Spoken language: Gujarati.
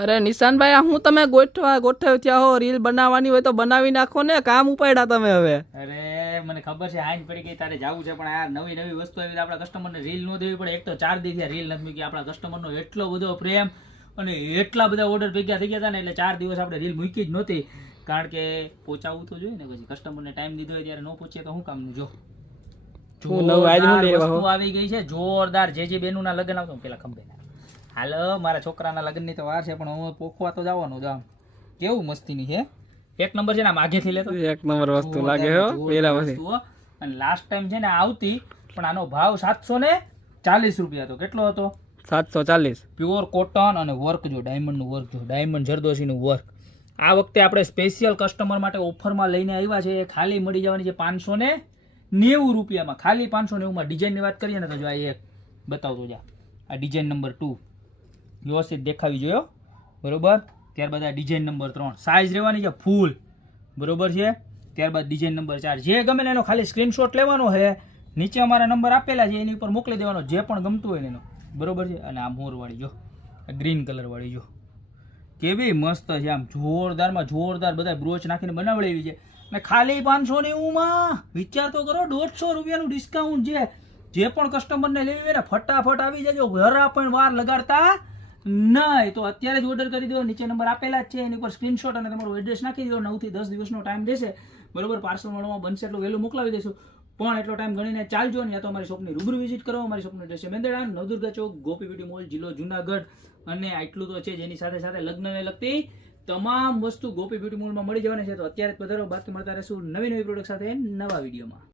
અરે નિશાનભાઈ આ હું તમે ગોઠવ્યું ત્યાં હો રીલ બનાવવાની હોય તો બનાવી નાખો ને, કામ ઉપાડ્યા તમે હવે. અરે મને ખબર છે હાઈન પડી ગઈ તારે જવું છે, પણ આ નવી નવી વસ્તુ આવી આપણા કસ્ટમરને રીલ ન દેવી પડે. એક તો 4 દી થયા રીલ નથી મૂકી. આપણા કસ્ટમરનો એટલો બધો પ્રેમ અને એટલા બધા ઓર્ડર ભેગા થઈ ગયા હતા ને, એટલે 4 દિવસ આપણે રીલ મૂકી જ નહોતી. કારણ કે પહોંચાવું તો જોઈએ ને, પછી કસ્ટમરને ટાઈમ દીધો હોય ત્યારે ન પહોંચીએ તો શું કામનું. જો વસ્તુ આવી ગઈ છે જોરદાર. જે બેનું ના લગ્ન આવતો પેલા ખંભે હાલો, મારા છોકરાના લગ્નની તો વાર છે, પણ હું પોખવા તો જવાનું જ. આમ કેવું મસ્તીની છે, એક નંબર છે ને. આમ આગેથી લેતો એક નંબર વસ્તુ લાગે હો પેલા વસ્તુ. અને લાસ્ટ ટાઈમ છે ને આવતી, પણ આનો ભાવ 740 રૂપિયા હતો. કેટલો હતો? 740. પ્યોર કોટન અને વર્ક. જો ડાયમંડ નું વર્ક, જો ડાયમંડ જરદોશી નું વર્ક. આ વખતે આપણે સ્પેશિયલ કસ્ટમર માટે ઓફરમાં લઈને આવ્યા છે. ખાલી મળી જવાની છે 590 રૂપિયામાં. ખાલી 590 ડિઝાઇનની વાત કરીએ ને તો જો આ એક બતાવતો જા. આ ડિઝાઇન નંબર 2 વ્યવસ્થિત દેખાવી જોયો, બરોબર. ત્યારબાદ આ ડિઝાઇન નંબર 3 સાઇઝ રહેવાની છે ફૂલ, બરોબર છે. ત્યારબાદ ડિઝાઇન નંબર 4 જે ગમે ને એનો ખાલી સ્ક્રીનશોટ લેવાનો છે. નીચે અમારા નંબર આપેલા છે, એની ઉપર મોકલી દેવાનો જે પણ ગમતું હોય ને એનો, બરોબર છે. અને આ મોરવાળી જો, ગ્રીન કલરવાળી જો કેવી મસ્ત છે. આમ જોરદારમાં જોરદાર બધા બ્રોચ નાખીને બનાવડેલી છે. અને ખાલી 590માં વિચાર તો કરો, 150 રૂપિયાનું ડિસ્કાઉન્ટ છે. જે પણ કસ્ટમરને લેવી હોય ને ફટાફટ આવી જજો, ઘરા પણ વાર લગાડતા નહીં. તો અત્યારે જ ઓર્ડર કરી દો, નીચે નંબર આપેલા જ છે, એની પર સ્ક્રીનશોટ અને તમારું એડ્રેસ નાખી દો. 9 થી 10 દિવસનો ટાઈમ દેશે, બરોબર. પાર્સલ મળવામાં બનશે એટલું વહેલું મોકલાવી દઈશું, પણ એટલો ટાઈમ ગણીને ચાલજો ને. યા તો અમારી શોપની રૂબરૂ વિઝિટ કરો. અમારી શોપનો એડ્રેસ છે મેંદરડા, નવદુર્ગા ચોક, ગોપી બ્યુટી મોલ, જિલ્લો જુનાગઢ. અને આટલું તો છે, જેની સાથે સાથે લગ્નને લગતી તમામ વસ્તુ ગોપી બ્યુટી મોલમાં મળી જવાની છે. તો અત્યારે જ પધારો, બાકી મળતા રહેશું નવી પ્રોડક્ટ સાથે નવા વિડીયોમાં.